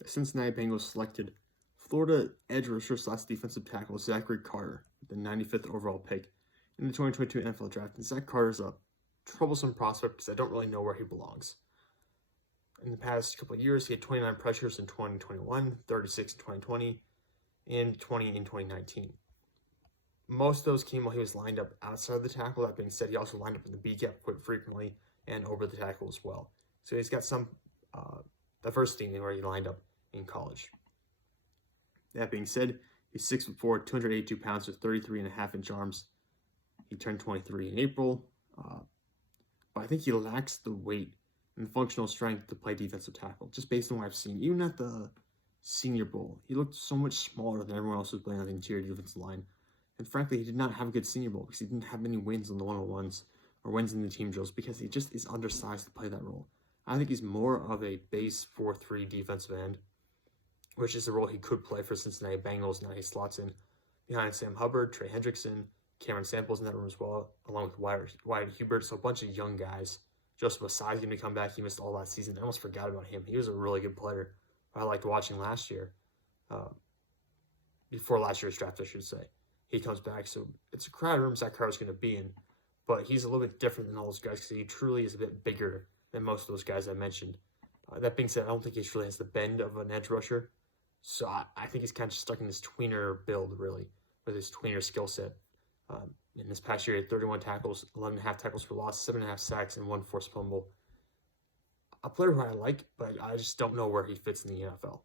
the Cincinnati Bengals selected Florida edge rusher / defensive tackle Zachary Carter, the 95th overall pick in the 2022 NFL Draft. And Zach Carter's a troublesome prospect because I don't really know where he belongs. In the past couple of years, he had 29 pressures in 2021, 36 in 2020, and 20 in 2019. Most of those came while he was lined up outside of the tackle. That being said, he also lined up in the B gap quite frequently and over the tackle as well. So he's got some diversity in where he lined up in college. That being said, he's 6'4", 282 pounds with 33.5-inch arms. He turned 23 in April, but I think he lacks the weight and functional strength to play defensive tackle, just based on what I've seen. Even at the Senior Bowl, he looked so much smaller than everyone else who was playing on the interior defensive line. And frankly, he did not have a good Senior Bowl because he didn't have many wins on the one-on-ones or wins in the team drills because he just is undersized to play that role. I think he's more of a base 4-3 defensive end, which is the role he could play for Cincinnati Bengals. Now he slots in behind Sam Hubbard, Trey Hendrickson, Cameron Samples in that room as well, along with Wyatt Hubert. So a bunch of young guys. Joseph Ossai is going to come back. He missed all last season. I almost forgot about him. He was a really good player I liked watching last year. Before last year's draft, I should say. He comes back. So it's a crowded room Zach Carter's going to be in. But he's a little bit different than all those guys because he truly is a bit bigger than most of those guys I mentioned. That being said, I don't think he truly has the bend of an edge rusher. So I think he's kind of stuck in this tweener build, really, with his tweener skill set. In this past year, he had 31 tackles, 11.5 tackles for loss, 7.5 sacks, and 1 forced fumble. A player who I like, but I just don't know where he fits in the NFL.